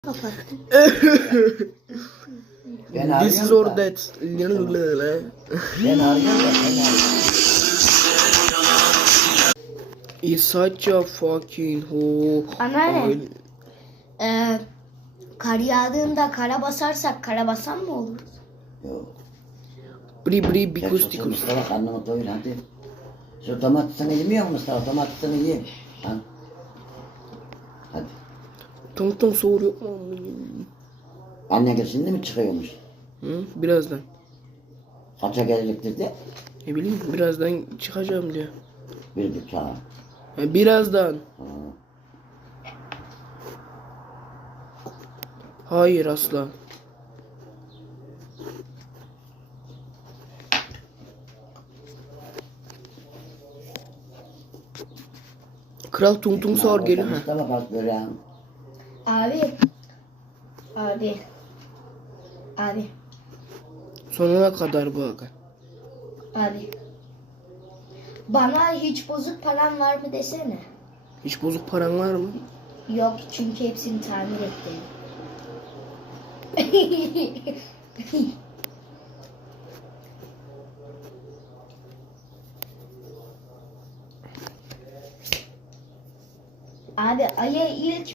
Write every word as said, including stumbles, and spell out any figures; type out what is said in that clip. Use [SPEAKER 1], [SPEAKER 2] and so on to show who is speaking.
[SPEAKER 1] kapattım.
[SPEAKER 2] Ben
[SPEAKER 3] This is
[SPEAKER 2] arıyorum
[SPEAKER 3] or
[SPEAKER 2] da.
[SPEAKER 3] that.
[SPEAKER 2] Ben arıyorum da. Ben arıyorum.
[SPEAKER 3] It's such a fucking hole.
[SPEAKER 1] Anneanne. Ee, kar yağdığında kara basarsak kara basan mı oluruz?
[SPEAKER 2] Yok.
[SPEAKER 3] Bri bri
[SPEAKER 2] Gel
[SPEAKER 3] bikus
[SPEAKER 2] şu
[SPEAKER 3] tikus.
[SPEAKER 2] Mustafa karnını doyur hadi. Şu domatesini yemiyor musun Mustafa? Domatesini ye. Al. Hadi.
[SPEAKER 3] Tong tong soğur yok mu?
[SPEAKER 2] Anne gel şimdi mi çıkıyormuş?
[SPEAKER 3] Hı? Birazdan.
[SPEAKER 2] Kaça gelecek dedi?
[SPEAKER 3] Ne bileyim birazdan çıkacağım diyor.
[SPEAKER 2] Bir buçuğa.
[SPEAKER 3] Ha, birazdan.
[SPEAKER 2] Ha.
[SPEAKER 3] Hayır asla. Kral tung tung sağır geliyor. Ha.
[SPEAKER 2] Mustafa bak böyle.
[SPEAKER 1] Abi. Abi. Abi.
[SPEAKER 3] Sonuna kadar bu aga.
[SPEAKER 1] Abi. Bana hiç bozuk paran var mı desene.
[SPEAKER 3] Hiç bozuk paran var mı?
[SPEAKER 1] Yok çünkü hepsini tamir ettim. Abi aya ilk